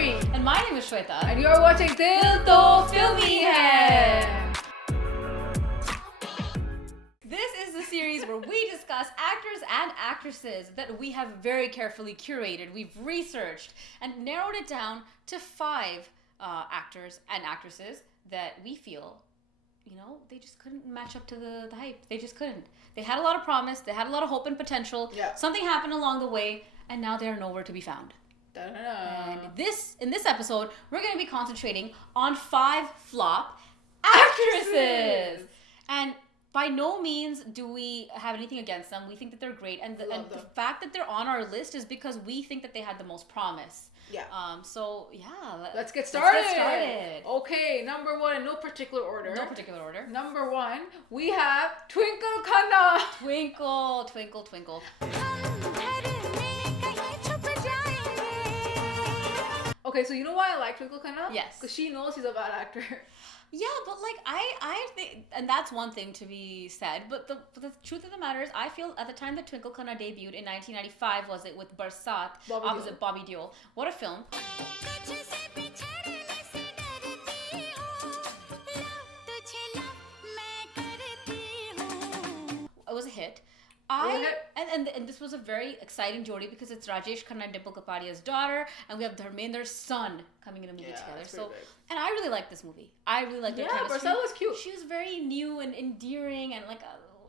Amreen. And my name is Shwayta. And you're watching Dil To Filmy Hai. This is the series where we discuss actors and actresses that we have very carefully curated. We've researched and narrowed it down to 5 actors and actresses that we feel, they just couldn't match up to the hype. They just couldn't. They had a lot of promise. They had a lot of hope and potential. Yeah. Something happened along the way, and now they are nowhere to be found. Da-da-da. And in this episode, we're going to be concentrating on 5 flop actresses. And by no means do we have anything against them. We think that they're great. And the fact that they're on our list is because we think that they had the most promise. Yeah. Let's get started. Let's get started. Okay, number 1 in no particular order. Number 1, we have Twinkle Khanna. Twinkle, twinkle, twinkle. Okay, so you know why I like Twinkle Khanna? Yes. Because she knows she's a bad actor. Yeah, but I think, and that's one thing to be said, but the truth of the matter is, I feel at the time that Twinkle Khanna debuted in 1995, was it with Barsat, opposite Bobby Deol. What a film. It was a hit. And this was a very exciting jodi because it's Rajesh Khanna and Dimple Kapadia's daughter, and we have Dharmender's son coming in a movie together. So, big. and I really liked this movie. I really liked her chemistry. Barsat was cute. She was very new and endearing, and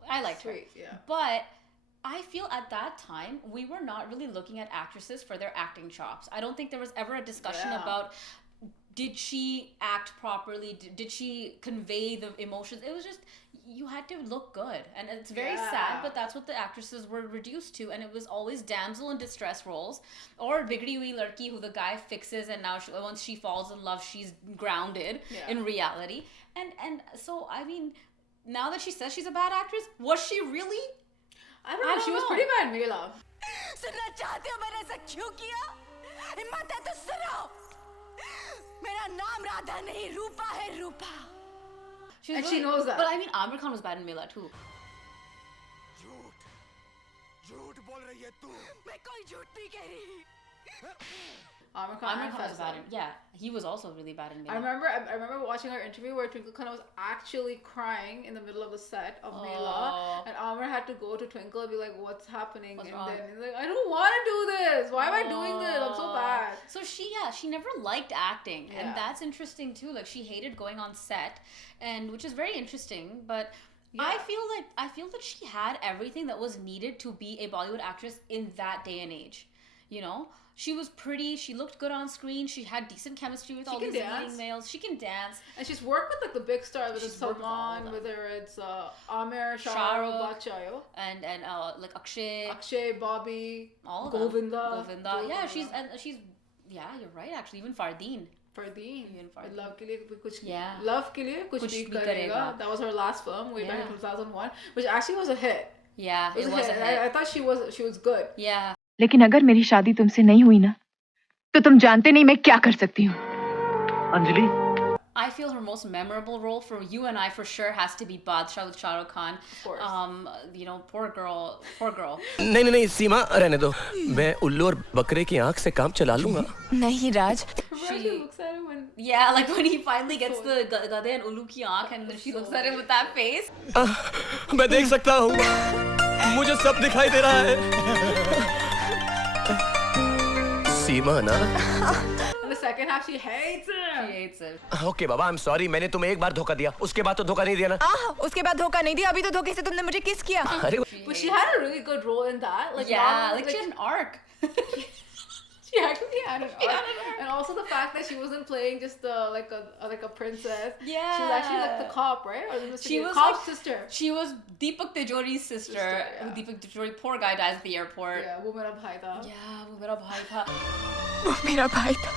I liked her. Yeah. But I feel at that time we were not really looking at actresses for their acting chops. I don't think there was ever a discussion about did she act properly? Did she convey the emotions? It was just, you had to look good. And it's very sad, but that's what the actresses were reduced to. And it was always damsel in distress roles, or bigdi hui larki, who the guy fixes, and now once she falls in love, she's grounded in reality. And so, I mean, now that she says she's a bad actress, was she really? I don't know. She was pretty bad in Mela. सुनना चाहते हो मैंने ऐसा क्यों किया? हिम्मत है तो सुनो. मेरा नाम राधा नहीं, रूपा है, रूपा. And she knows that. But I mean, Amir Khan was bad in Mela too. झूठ बोल रही है तू. मैं कोई झूठ नहीं कह रही. Amir Khan was bad in, he was also really bad in Mela. I remember watching her interview where Twinkle Khanna was actually crying in the middle of the set of Mela, and Amir had to go to Twinkle and be like, "What's happening?" What's and wrong? then he's like, "I don't want to do this. Why am I doing this? I'm so bad." So she never liked acting, and that's interesting too. Like, she hated going on set, and which is very interesting. But I feel that she had everything that was needed to be a Bollywood actress in that day and age. She was pretty. She looked good on screen. She had decent chemistry with all these leading males. She can dance, and she's worked with the big stars, whether it's Salman, whether it's Amir, Shahrukh, Bachayo, and Akshay, Bobby, all of Govinda. You're right. Actually, even Fardeen. Love ke liye kuch bhi karega. That was her last film way back in 2001, which actually was a hit. Yeah, it was a hit. I thought she was good. Yeah. लेकिन अगर मेरी शादी तुमसे नहीं हुई ना, तो तुम जानते नहीं मैं क्या कर सकती हूँ. Anjali, I feel her most memorable role for you and I for sure has to be Badshah with Shahrukh Khan. Of course. Poor girl. नहीं सीमा रहने दो. मैं उल्लू और बकरे की आंख से काम चला लूंगा. नहीं राज. She looks at him when... Yeah, like when he finally gets the gade and ullu ki aankh, and then she looks at him with that face. मैं देख सकता हूँ. मुझे सब दिखाई दे रहा है. सीमा ना. In the second half, she hates him. Okay, Baba, I'm sorry. मैंने तुम्हें एक बार धोखा दिया. उसके बाद तो धोखा नहीं दिया ना. उसके बाद धोखा नहीं दिया. अभी तो धोखे से तुमने मुझे किस किया. But she had a really good role in that. She had an arc. She actually had an arc. And also the fact that she wasn't playing just like a princess. Yeah. She was actually like the cop, right? Or she was cop's sister. She was Deepak Tijori's sister. Deepak Tijori, poor guy, dies at the airport. Yeah, वो मेरा भाई था. Yeah, वो मेरा भाई था. वो मेरा भाई था.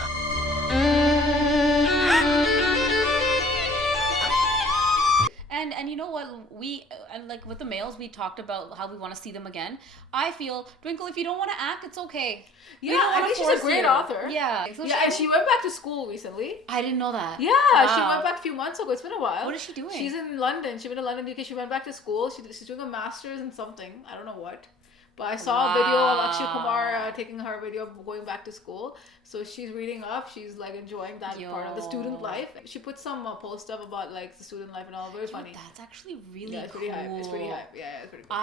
And you know what, like with the males, we talked about how we want to see them again. I feel, Twinkle, if you don't want to act, it's okay. Yeah, I think she's a great author. Yeah. So and she went back to school recently. I didn't know that. Yeah, she went back a few months ago. It's been a while. What is she doing? She's in London. She's been in London because she went back to school. She's doing a master's in something. I don't know what. But I saw a video of Akshay Kumar taking her video of going back to school. So she's reading up. She's like enjoying that part of the student life. She put some post up about like the student life and all. Very funny. That's actually really it's cool. pretty hype. It's pretty hype. Yeah, it's pretty cool.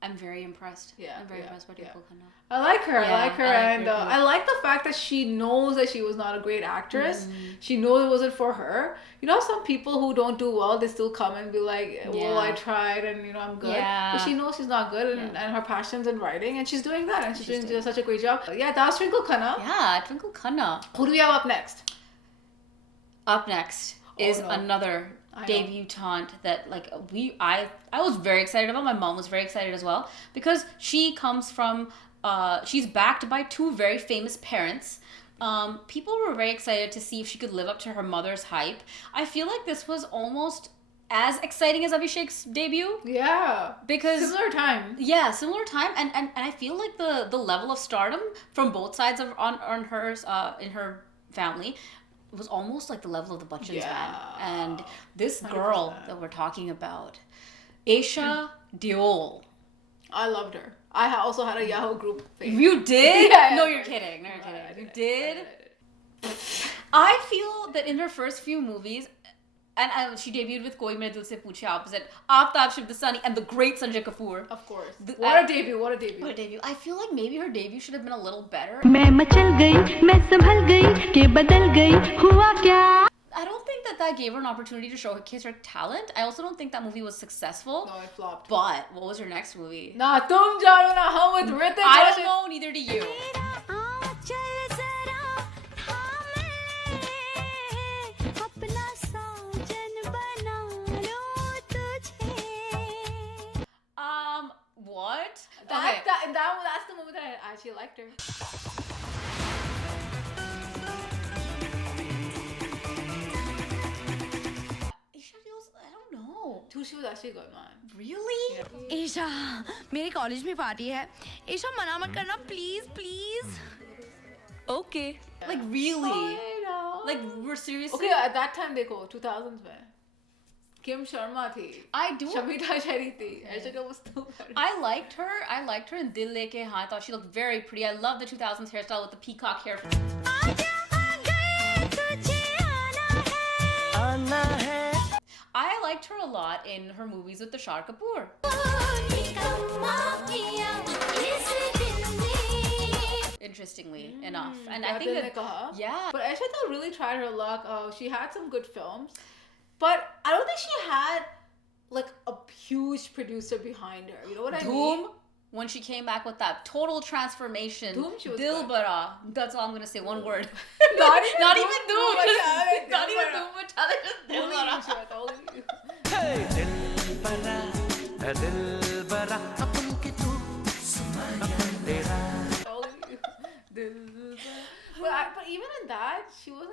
I'm very impressed. Yeah, I'm very impressed by Twinkle Khanna. I like her. Yeah, I like her, and I like the fact that she knows that she was not a great actress. She knows it wasn't for her. You know, some people who don't do well, they still come and be like, "Well, I tried, and you know, I'm good." Yeah. But she knows she's not good, and her passion's in writing, and she's doing that, and she's doing such a great job. Yeah, that's Twinkle Khanna. Yeah, Twinkle Khanna. Who do we have up next? Up next is another debutante that like I was very excited about. My mom was very excited as well because she comes from she's backed by two very famous parents. People were very excited to see if she could live up to her mother's hype. I feel like this was almost as exciting as Abhishek's debut. Yeah, because similar time. Yeah, similar time, and I feel like the level of stardom from both sides of on hers in her family was almost like the level of the Bachchans man. And this girl 100%. That we're talking about, Esha Deol. I loved her. I also had a Yahoo group thing. You did? No, you're kidding. No, you're kidding. You did? I feel that in her first few movies, and she debuted with Koi Mere Dil Se Pooche opposite Aftab Shivdasani and the great Sanjay Kapoor. Of course. What a debut. What a debut. I feel like maybe her debut should have been a little better. I don't think that gave her an opportunity to showcase her talent. I also don't think that movie was successful. No, it flopped. But what was her next movie? Na Tum Jano Na Hum with Ritik. I don't know, neither do you. What? That's the movie that I actually liked her. I don't know. Dude, she was actually good, man. Really? Yeah. Isha मेरे college में party है ईशा मना मत करना please Okay. Like really? I know. Like we're seriously? Okay, at that time देखो 2000s में Kim Sharma थी. I do. Shamita Shetty थी. Esha Deol was still better. I liked her in Dil Leke Haan. I thought she looked very pretty. I love the 2000s hairstyle with the peacock hair. I liked her a lot in her movies with the Shah Kapoor. Interestingly enough. And I think that, yeah. But Esha Deol really tried her luck. She had some good films. But I don't think she had like a huge producer behind her. You know what I mean? When she came back with that total transformation. Doom, she was Dilbara. That's all I'm going to say. One word. Not even Doom. Not even Doom. Just Dilbara. Hey, Dilbara, Dilbara, apun ki tu, apun tera. But even in that, she wasn't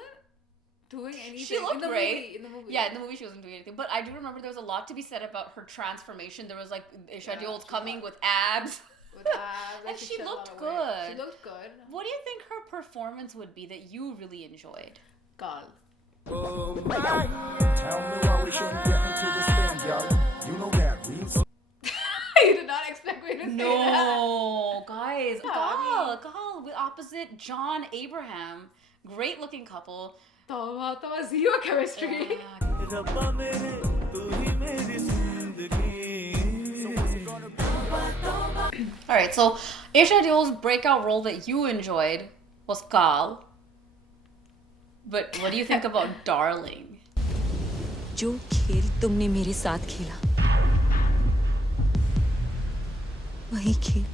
doing anything. She looked great. In the movie. Yeah, in the movie she wasn't doing anything. But I do remember there was a lot to be said about her transformation. There was like Esha Deol's coming with abs. And she looked good. She looked good. What do you think her performance would be that you really enjoyed? Gal. Tell me why we shouldn't get into this thing, yo. You know that. You did not expect me to say that. No, guys. Gal with opposite John Abraham. Great looking couple. Zero chemistry. Alright, so Esha Deol's breakout role that you enjoyed was Gal. But what do you think about Darling? जो खेल तुमने मेरे साथ खेला वही खेल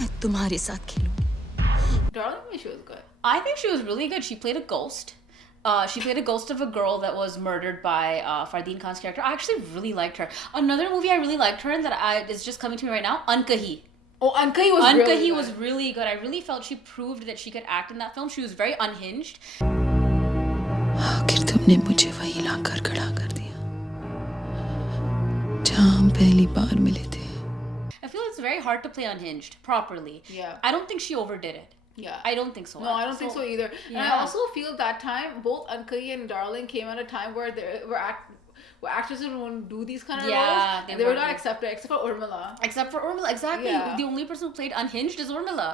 मैं तुम्हारे साथ खेलूंगी. Darling, she was good. I think she was really good. She played a ghost. She played a ghost of a girl that was murdered by Fardeen Khan's character. I actually really liked her. Another movie I really liked her in that is just coming to me right now, Ankahi. Oh, Ankahi was really good. I really felt she proved that she could act in that film. She was very unhinged. आखिर तुमने मुझे वहीं लाकर खड़ा कर दिया जहाँ हम पहली बार मिले थे. I feel it's very hard to play unhinged properly. Yeah. I don't think she overdid it. Yeah. I don't think so. No, I don't think so either. Yeah. And I also feel that time, both Ankahi and Darling came at a time where where actresses won't do these kind of Yeah, roles, and they were not accepted except for Urmila. Except for Urmila, exactly. Yeah. The only person who played unhinged is Urmila.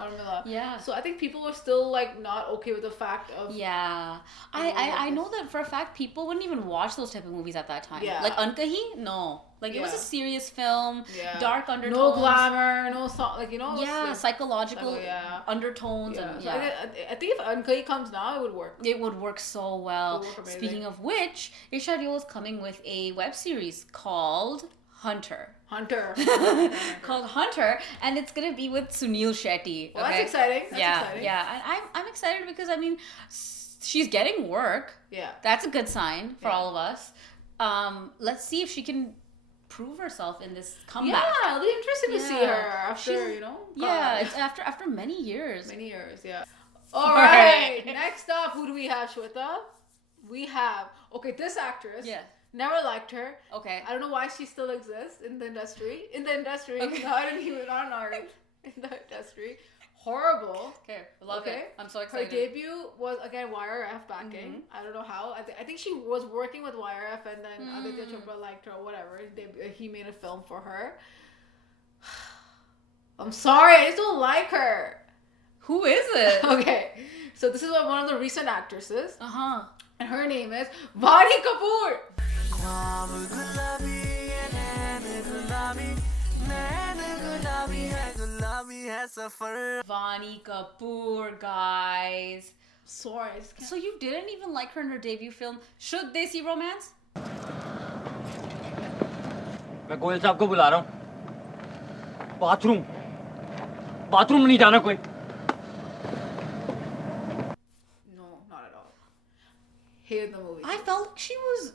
Yeah. So I think people were still like not okay with the fact of. Yeah. I know that for a fact people wouldn't even watch those type of movies at that time. Yeah. Like Ankahi, no. Like it was a serious film, dark undertones. No glamour, no song, like, you know. Yeah, psychological undertones. Yeah. And So I think if Ankai comes now, it would work. It would work so well. Speaking of which, Esha Deol is coming with a web series called Hunter. Called Hunter, and it's gonna be with Sunil Shetty. Well, that's exciting. Yeah. And I'm excited because I mean, she's getting work. Yeah. That's a good sign for all of us. Let's see if she can prove herself in this comeback. Yeah, it'll be interesting to see her after, you know. Yeah, it's after many years. Yeah. All right. Next up, who do we have, Shweta? We have this actress. Yeah. Never liked her. Okay. I don't know why she still exists in the industry. Okay. Not on art. In the industry. Horrible. Okay, love it. I'm so excited. Her debut was, again, YRF backing. I don't know how. I think she was working with YRF, and then Aditya Chopra liked her or whatever. He made a film for her. I'm sorry, I just don't like her. Who is it? Okay, so this is one of the recent actresses. Uh-huh. And her name is Vaani Kapoor. Vaani Kapoor, guys. Sorry. So you didn't even like her in her debut film, Should They See Romance? मैं गोयल साहब को बुला रहा हूँ। Bathroom नहीं जाना कोई। No, not at all. Hated the movie. I felt like she was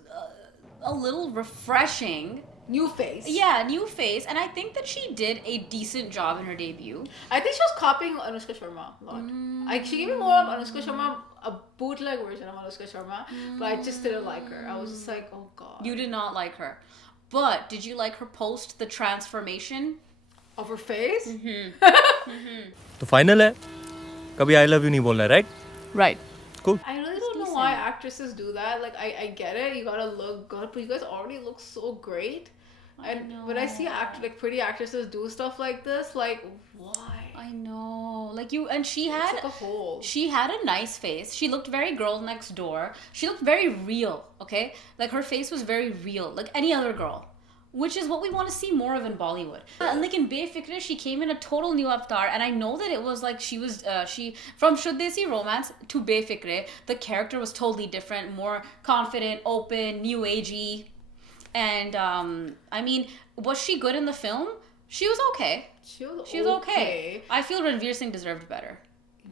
a little refreshing. New face. Yeah, new face. And I think that she did a decent job in her debut. I think she was copying Anushka Sharma a lot. She gave me more of Anushka Sharma, a bootleg version of Anushka Sharma, but I just didn't like her. I was just like, oh god. You did not like her. But did you like her post the transformation? Of her face? तो final है कभी I love you नहीं बोलना है right Right. Cool. I really don't know why actresses do that. Like, I get it, you gotta look good, but you guys already look so great. And when I see pretty actresses do stuff like this, like, why? I know. Like you, and she had like a hole. She had a nice face. She looked very girl next door. She looked very real, okay? Like her face was very real, like any other girl. Which is what we want to see more of in Bollywood. And like in Befikre, she came in a total new avatar, and I know that it was like she from Should They See Romance to Befikre, the character was totally different, more confident, open, new agey. And I mean, was she good in the film? She was okay. She was okay. I feel Ranveer Singh deserved better.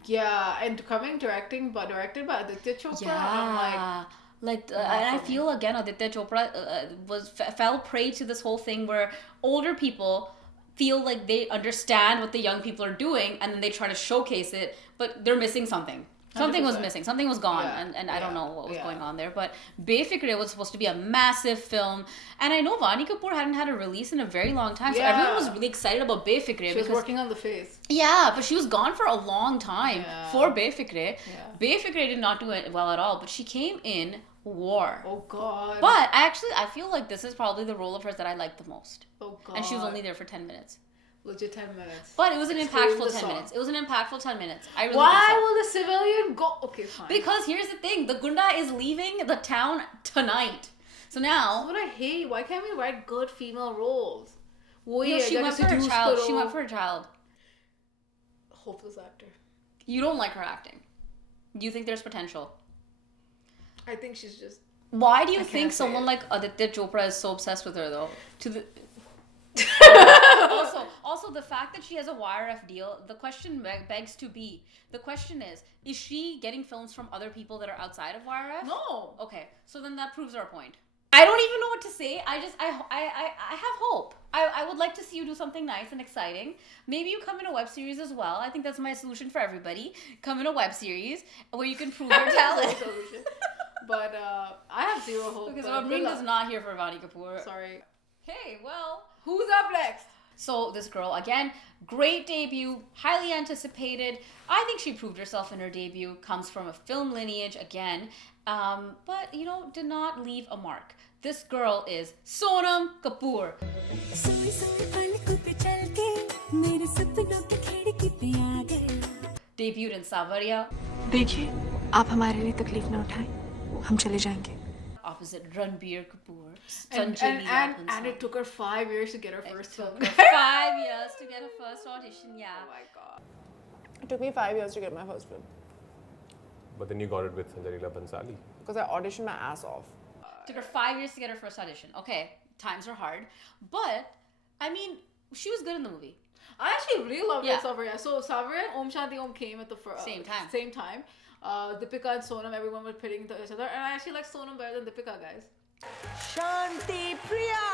Yeah, and directed by Aditya Chopra. Yeah. I'm and I feel again Aditya Chopra fell prey to this whole thing where older people feel like they understand what the young people are doing, and then they try to showcase it, but they're missing something. Something 100%. Was missing. Something was gone, and I don't know what was going on there. But Befikre was supposed to be a massive film, and I know Vaani Kapoor hadn't had a release in a very long time, so everyone was really excited about Befikre. She was working on the face. Yeah, but she was gone for a long time for Befikre. Yeah. Befikre did not do it well at all, but she came in war. Oh god. But I feel like this is probably the role of hers that I liked the most. Oh god. And she was only there for 10 minutes. Legit 10 minutes. But it was an impactful 10 minutes. It was an impactful 10 minutes. I really Why will the civilian go? Okay, fine. Because here's the thing. The Gunda is leaving the town tonight. So now... That's what I hate. Why can't we write good female roles? She went for her child. She went for her child. Hopeless actor. You don't like her acting. Do you think there's potential? I think she's just... Why do you think someone like Aditya Chopra is so obsessed with her, though? Also, the fact that she has a YRF deal, the question begs to be, the question is she getting films from other people that are outside of YRF? No. Okay, so then that proves our point. I don't even know what to say. I have hope. I would like to see you do something nice and exciting. Maybe you come in a web series as well. I think that's my solution for everybody. Come in a web series where you can prove your talent. But I have zero hope. Because Amreen is not here for Vaani Kapoor. Sorry. Hey, well... Who's up next? So this girl, again, great debut, highly anticipated. I think she proved herself in her debut, comes from a film lineage again, but, did not leave a mark. This girl is Sonam Kapoor. Debuted in Savaria. देखिए, आप हमारे लिए तकलीफ न उठाएं, हम चले जाएंगे. Opposite Ranbir Kapoor. And it took her 5 years to get her first film. 5 years to get her first audition, yeah. Oh my god. It took me 5 years to get my first film. But then you got it with Sanjay Leela Bhansali. Because I auditioned my ass off. Took her 5 years to get her first audition. Okay, times are hard. But, I mean, she was good in the movie. I actually really love Savaria. So Savaria and Om Shanti Om came at the same time. Same time. Deepika and Sonam, everyone was pitting each other, and I actually like Sonam better than Deepika, guys. Shanti Priya.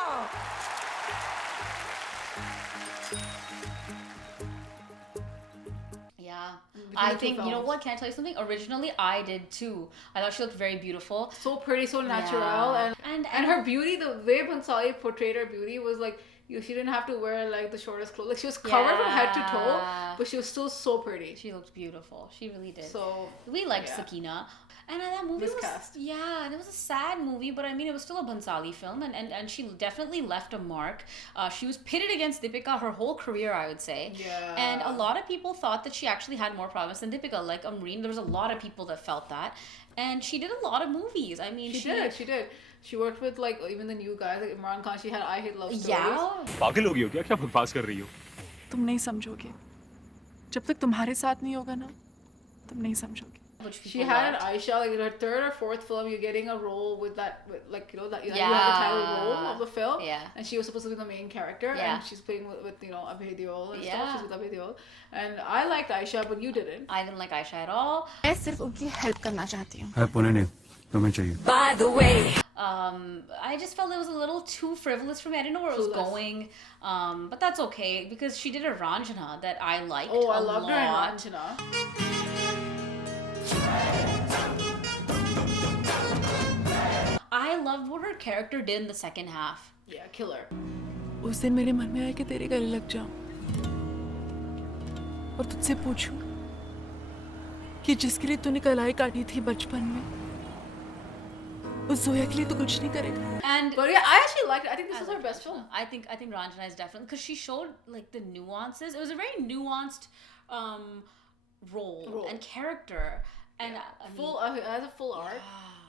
Yeah, I think, you know what, can I tell you something? Originally, I did too. I thought she looked very beautiful. So pretty, so natural, and her beauty, the way Bhansali portrayed her beauty was like, she didn't have to wear like the shortest clothes. Like she was covered from head to toe, but she was still so pretty. She looked beautiful. She really did. So we liked Sakina. And that movie miscast. And it was a sad movie, but I mean, it was still a Bhansali film, and she definitely left a mark. She was pitted against Deepika her whole career, I would say. Yeah. And a lot of people thought that she actually had more promise than Deepika. Like Amreen, there was a lot of people that felt that. And she did a lot of movies. I mean, she did. She worked with like even the new guys, like Imran Khan. She had I Hate Love Stories. Yeah. पागल हो गई हो क्या बकवास कर रही हो? तुम नहीं समझोगे. जब तक तुम्हारे साथ नहीं होगा ना, तुम नहीं समझोगे. She had an Aisha, like in her third or fourth film, you're getting a role with that, like you know that you have the title role of the film, and she was supposed to be the main character, and she's playing with you know Abhay Deol and stuff. She's with Abhay Deol, and I liked Aisha, but you didn't. I didn't like Aisha at all. मैं सिर्फ उनकी help करना चाहती हूँ. है पुणे ने तुम्हें चाहिए. By the way, I just felt it was a little too frivolous for me. I didn't know where it was going, but that's okay because she did a Ranjana that I liked. Oh, I loved her in Ranjana. I loved what her character did in the second half. Yeah, killer. उस दिन मेरे मन में आया कि तेरे गले लग जाऊं और तुझसे पूछूं कि जिसके लिए तूने कलाई काटी थी बचपन में, उस जोया के लिए तो कुछ नहीं करेगा. But yeah, I actually liked it. I think this was her best film. I think Ranjana is definitely because she showed like the nuances. It was a very nuanced role and character, and I mean, as a full arc.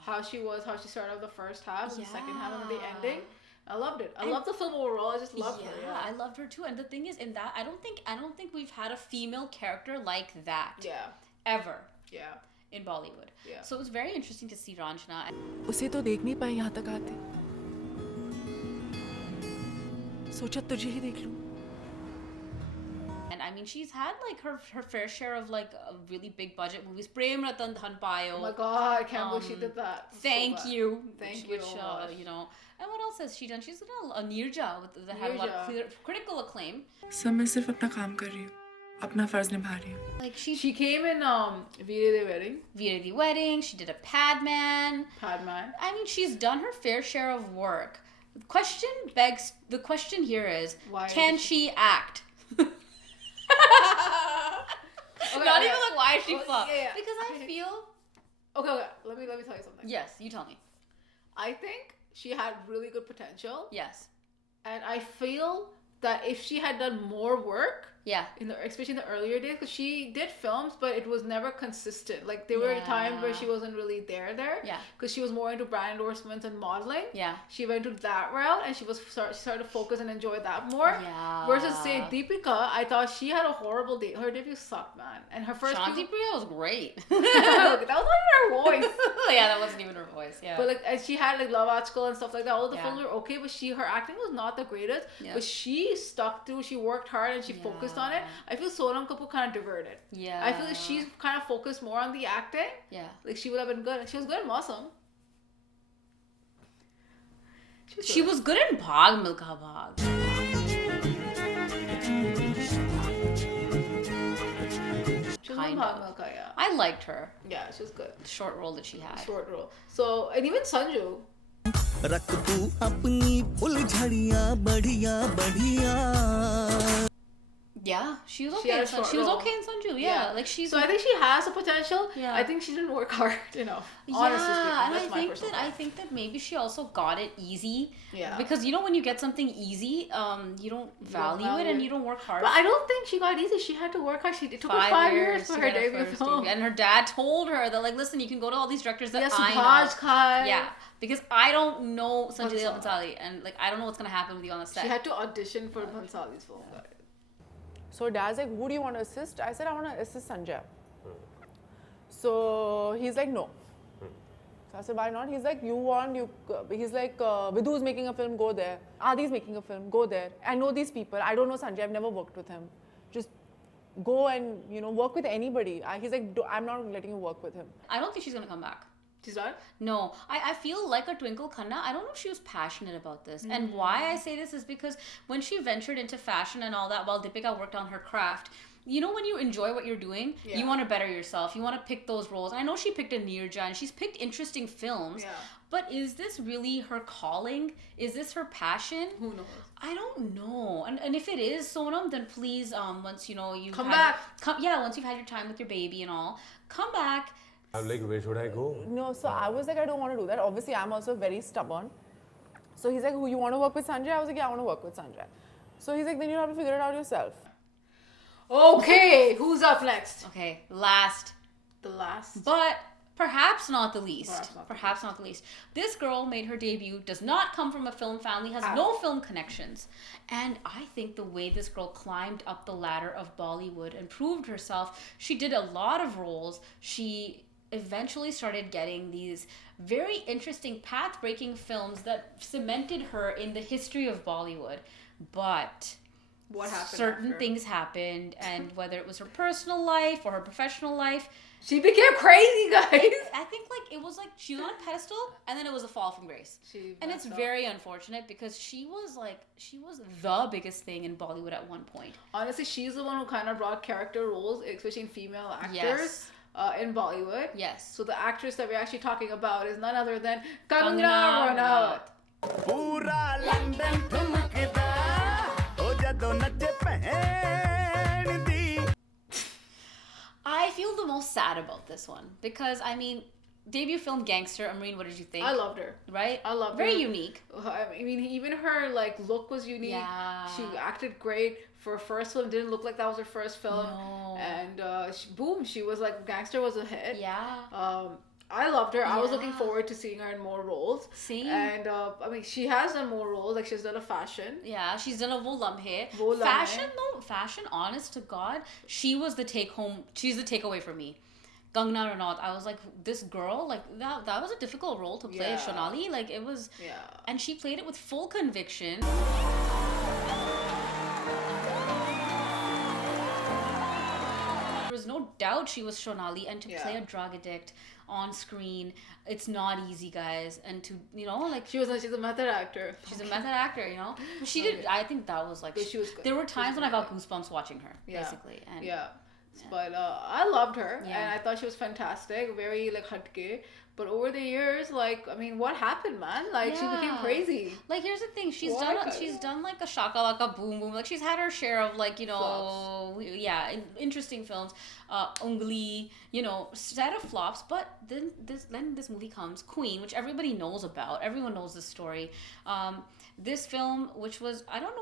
How she started off the first half and the second half and then the ending. I loved it. I loved the film overall. I just loved her. Yeah, I loved her too. And the thing is, in that, I don't think we've had a female character like that. Yeah. Ever. Yeah. In Bollywood. Yeah. So it was very interesting to see Ranjana. उसे तो देख नहीं पाई यहाँ तक आते. सोचा तुझे ही देख लूं. And I mean, she's had like her fair share of like really big budget movies. Prem Ratan Dhan Payo. Oh my god, I can't believe she did that. Thank you. Thank you. Which, you know, and what else has she done? She's done a Nirja that had a lot of critical acclaim. सब मैं सिर्फ अपना काम कर रही हूँ, अपना फर्ज निभा रही हूँ. Like she came in Veer the Wedding. Veer the Wedding. She did a Padman. I mean, she's done her fair share of work. The question here is, can she act? Not even like why is she flop? Because I feel. Okay. Let me tell you something. Yes, you tell me. I think she had really good potential. Yes. And I feel that if she had done more work, especially in the earlier days, because she did films, but it was never consistent. Like there were times where she wasn't really there. Yeah. Because she was more into brand endorsements and modeling. Yeah. She went to that route, and she started to focus and enjoy that more. Yeah. Versus say Deepika, I thought she had a horrible date. Her debut sucked, man. And her first. Shanti Priya was great. That was not even her voice. Yeah, that wasn't even her voice. Yeah. But like, and she had like Love Aajkal and stuff like that. All of the films were okay, but her acting was not the greatest. Yeah. But she stuck through. She worked hard and she focused on it. I feel Sonam Kapoor kind of diverted. Yeah. I feel like she's kind of focused more on the acting. Yeah. Like she would have been good. She was good in Mausam. She was good in Bhag Milkha Bhag. She was in Bhag Milkha, yeah. I liked her. Yeah, she was good. The short role that she had. Short role. So, and even Sanju. Yeah, she was She okay. had a short She was role. okay in Sanju. Yeah, like she's. So I think she has the potential. Yeah. I think she didn't work hard enough. Yeah, Honestly speaking, and that's my personal I think that maybe she also got it easy. Yeah. Because you know when you get something easy, you don't value it and you don't work hard. But I don't think she got easy. She had to work hard. It took her 5 years for to her get debut film. And her dad told her that like, listen, you can go to all these directors that I know. Yeah, because I don't know Sanjay Leela Bhansali, and like I don't know what's gonna happen with you on the set. She had to audition for Bhansali's film. Yeah. So dad's like, who do you want to assist? I said, I want to assist Sanjay. So he's like, no. So I said, why not? He's like, he's like, Vidhu's making a film, go there. Adi's making a film, go there. I know these people. I don't know Sanjay. I've never worked with him. Just go and, work with anybody. He's like, I'm not letting you work with him. I don't think she's going to come back. She's not? No. I feel like a Twinkle Khanna. I don't know if she was passionate about this. And why I say this is because when she ventured into fashion and all that, while Deepika worked on her craft, you know when you enjoy what you're doing, you want to better yourself. You want to pick those roles. I know she picked a Nirja and she's picked interesting films. Yeah. But is this really her calling? Is this her passion? Who knows? I don't know. And if it is, Sonam, then please, once you come back. Once you've had your time with your baby and all, come back. I'm like, where should I go? No, so I was like, I don't want to do that. Obviously, I'm also very stubborn. So he's like, who you want to work with Sanjay? I was like, yeah, I want to work with Sanjay. So he's like, then you have to figure it out yourself. Okay, who's up next? Okay, last. The last. But perhaps not the least. Perhaps not the least. This girl made her debut, does not come from a film family, has no film connections. And I think the way this girl climbed up the ladder of Bollywood and proved herself, she did a lot of roles. She eventually started getting these very interesting path-breaking films that cemented her in the history of Bollywood. But what happened certain after? Things happened, and whether it was her personal life or her professional life, she became crazy, guys. I think like it was like she was on a pedestal and then it was a fall from grace. And it's very unfortunate because she was the biggest thing in Bollywood at one point. Honestly, she's the one who kind of brought character roles, especially in female actors. In Bollywood. Yes. So the actress that we're actually talking about is none other than Kangana Ranaut. I feel the most sad about this one because I mean, debut film Gangster. Amreen, what did you think? I loved her. Right? I loved her. Very unique. I mean, even her like look was unique. Yeah. She acted great for her first film. Didn't look like that was her first film. No. And she was like Gangster was a hit. Yeah. I loved her. I was looking forward to seeing her in more roles. Same. And I mean, she has done more roles. Like she's done a fashion. Yeah, she's done a Wo Lamhe. Fashion, honest to God, she was the take home. She's the takeaway for me. Kangana Ranaut, I was like, this girl, like that was a difficult role to play. Shonali, like it was. Yeah. And she played it with full conviction. There was no doubt she was Shonali, and to play a drug addict on screen, it's not easy, guys. And to like she's a method actor. She's a method actor, She did. I think that was like she was good. There were times when I got goosebumps watching her, basically. And but I loved her, and I thought she was fantastic. Very like hatke. But over the years, like, I mean, what happened, man? Like, she became crazy. Like, here's the thing. She's done like a Shaka Laka Boom Boom. Like, she's had her share of, like, flops. Interesting films. Ungli, set of flops. But then this movie comes, Queen, which everybody knows about. Everyone knows this story. This film, which was, I don't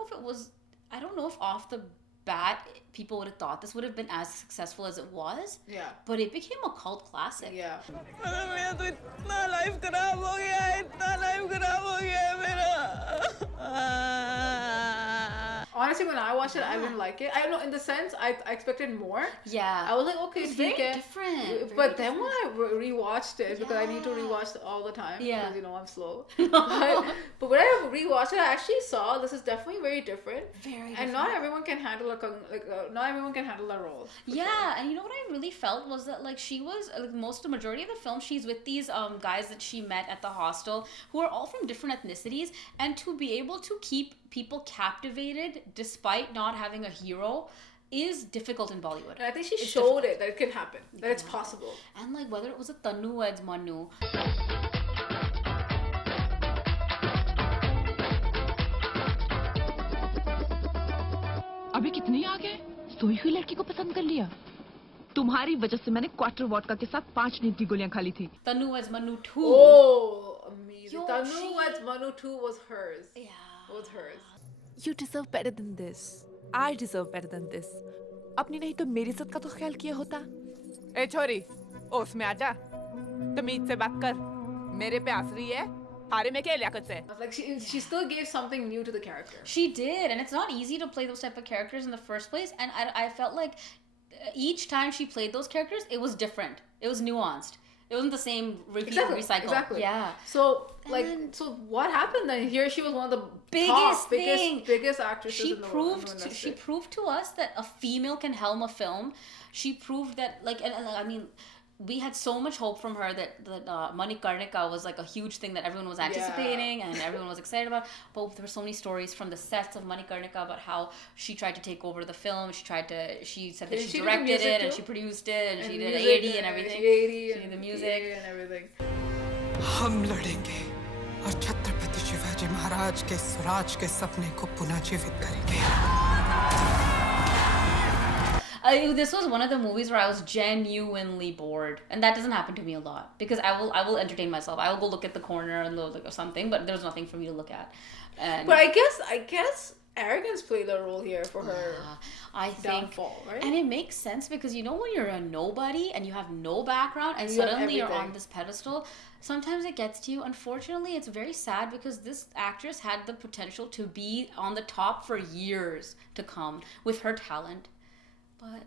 know if off the bat people would have thought this would have been as successful as it was. Yeah. But it became a cult classic. Yeah. Honestly, when I watched it, I didn't like it. I don't know, in the sense, I expected more. Yeah. I was like, okay, it's very different. But then when I rewatched it, because I need to rewatch it all the time, because, I'm slow. But when I rewatched it, I actually saw this is definitely very different. Very different. And not everyone can handle not everyone can handle that role. Yeah, sure. And you know what I really felt was that, like, she was, like, the majority of the film, she's with these guys that she met at the hostel who are all from different ethnicities, and to be able to keep people captivated despite not having a hero is difficult in Bollywood. And I think she showed it that it can happen, that it's possible. And like whether it was a Tanu Eds Manu. अभी कितनी आ गए? सोई हुई लड़की को पसंद कर लिया? तुम्हारी वजह से मैंने क्वार्टर वोडका के साथ 5 नींद की गोलियां खा ली थी. Tanu as Manu 2. Oh, amazing. Tanu as Manu 2 was hers. Yeah. Was hers. You deserve better than this. I deserve better than this. अपनी नहीं तो मेरी इज्जत का तो ख्याल किया होता. ए छोरी, ओस में आजा. तमीज से बात कर. मेरे पे हंस रही है. हारे में क्या लियाकत से? Like she still gave something new to the character. She did, and it's not easy to play those type of characters in the first place. And I felt like each time she played those characters, it was different. It was nuanced. It wasn't the same repeat recycle. Exactly. Yeah. So so what happened then? Here she was one of the biggest actresses in the world. She proved to us that a female can helm a film. She proved that, like, and I mean, we had so much hope from her that Manikarnika was like a huge thing that everyone was anticipating and everyone was excited about. But there were so many stories from the sets of Manikarnika about how she tried to take over the film. She said that she directed it and she produced it and she did AD and everything. She did the music and everything. हम लड़ेंगे और छत्रपति शिवाजी महाराज के स्वराज के सपने को पुनः जीवित करेंगे. This was one of the movies where I was genuinely bored, and that doesn't happen to me a lot because I will entertain myself. I will go look at the corner and look or something, but there's nothing for me to look at. But I guess arrogance played a role here for her. I think, downfall, right? And it makes sense because when you're a nobody and you have no background and suddenly you're on this pedestal, sometimes it gets to you. Unfortunately, it's very sad because this actress had the potential to be on the top for years to come with her talent. But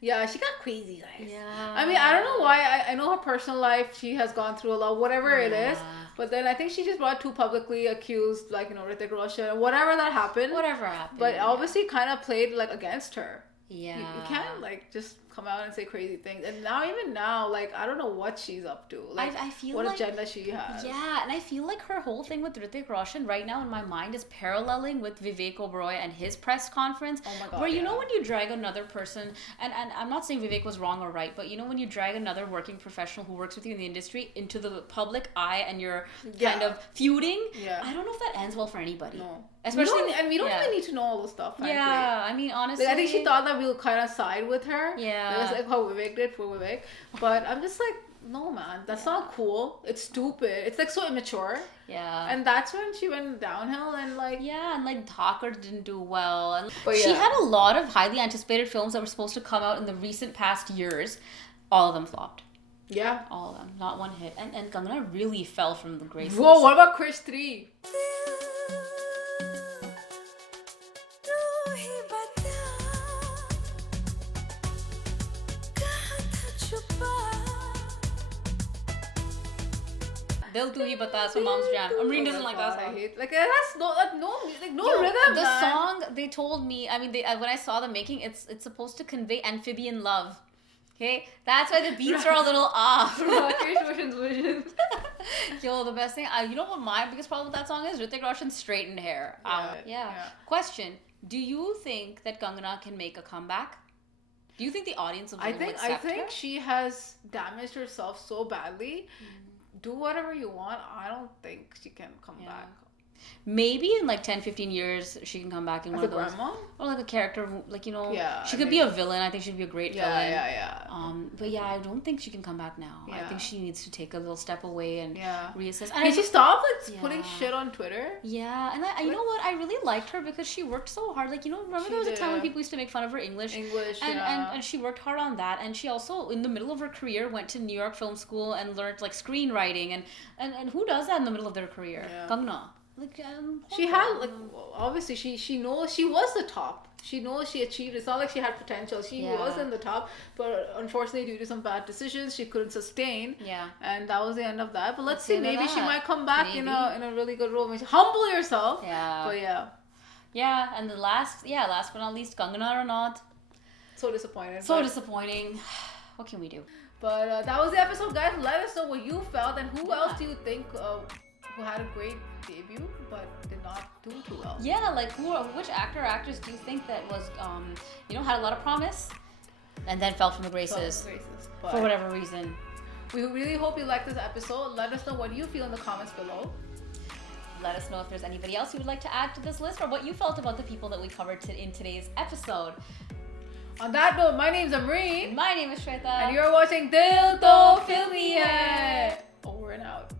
yeah, she got crazy, guys. Yeah. I mean, I don't know why. I know her personal life. She has gone through a lot, whatever it is. But then I think she just got too publicly accused, like, Hrithik Roshan, whatever that happened. Whatever happened. But obviously kind of played, like, against her. Yeah. You can't, like, just come out and say crazy things. And even now, like, I don't know what she's up to. Like, I feel what like, agenda she has. Yeah, and I feel like her whole thing with Hrithik Roshan right now in my mind is paralleling with Vivek Oberoi and his press conference. Oh my God, where, when you drag another person, and I'm not saying Vivek was wrong or right, but when you drag another working professional who works with you in the industry into the public eye and you're kind of feuding, I don't know if that ends well for anybody. No. Especially we don't even need to know all this stuff, frankly. Yeah, I mean, honestly. Like, I think she thought that we would kind of side with her. Yeah. It was like how Vivek did for Vivek. But I'm just like, no, man, that's not cool. It's stupid. It's like so immature. Yeah. And that's when she went downhill and like... Yeah, and like Thakur didn't do well. And But she had a lot of highly anticipated films that were supposed to come out in the recent past years. All of them flopped. Yeah. All of them. Not one hit. And Kangana really fell from the graces. Whoa, what about Krish 3? Dil Tu Hi Bata, so Mom's Jam. Amreen doesn't like that song. I hate, like, it has no rhythm, the song, they told me, I mean, when I saw the making, it's supposed to convey amphibian love. Okay? That's why the beats are a little off. Rakesh Roshan's vision. Yo, the best thing, you know what my biggest problem with that song is? Hrithik Roshan's straightened hair. Yeah. Question, do you think that Kangana can make a comeback? Do you think the audience will accept her? I think she has damaged herself so badly. Do whatever you want. I don't think she can come back. Maybe in like 10-15 years she can come back in one of those, or like a character, like she could be a villain. I think she'd be a great villain. But yeah, I don't think she can come back now. I think she needs to take a little step away and reassess. Can she stop like putting shit on Twitter? Yeah, and you know what? I really liked her because she worked so hard. Like, remember there was a time when people used to make fun of her English, and she worked hard on that. And she also, in the middle of her career, went to New York Film School and learned like screenwriting. And who does that in the middle of their career? Kangana. Like, she had like obviously she knows she was the top. She knows she achieved. It's not like she had potential. She was in the top, but unfortunately due to some bad decisions she couldn't sustain. Yeah. And that was the end of that. But let's see, maybe she might come back in a really good role. Humble yourself. Yeah. But yeah, and the last but not least, Kangana Ranaut. So disappointed. Disappointing. What can we do? But that was the episode, guys. Let us know what you felt and who else do you think who had a great debut but did not do too well. Yeah, like which actor or actress do you think that was had a lot of promise and then fell from the graces for whatever reason? We really hope you liked this episode. Let us know what you feel in the comments below. Let us know if there's anybody else you would like to add to this list or what you felt about the people that we covered in today's episode. On that note, my name's Amreen. My name is Shwayta. And you're watching Dil To Filmy Hai. Over and out.